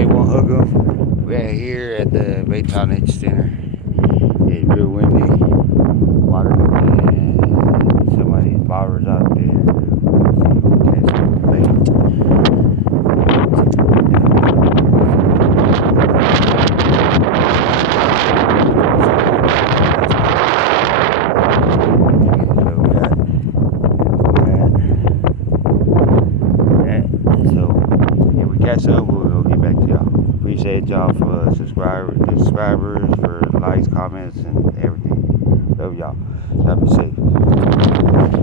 we won't hug them. We're here at the Baytown Nature Center. It's real windy. Water and somebody's barbers out there. Let's see who can catch up, we'll get back to y'all. Appreciate y'all for subscribers, for likes, comments, and everything. Love y'all. Y'all be safe.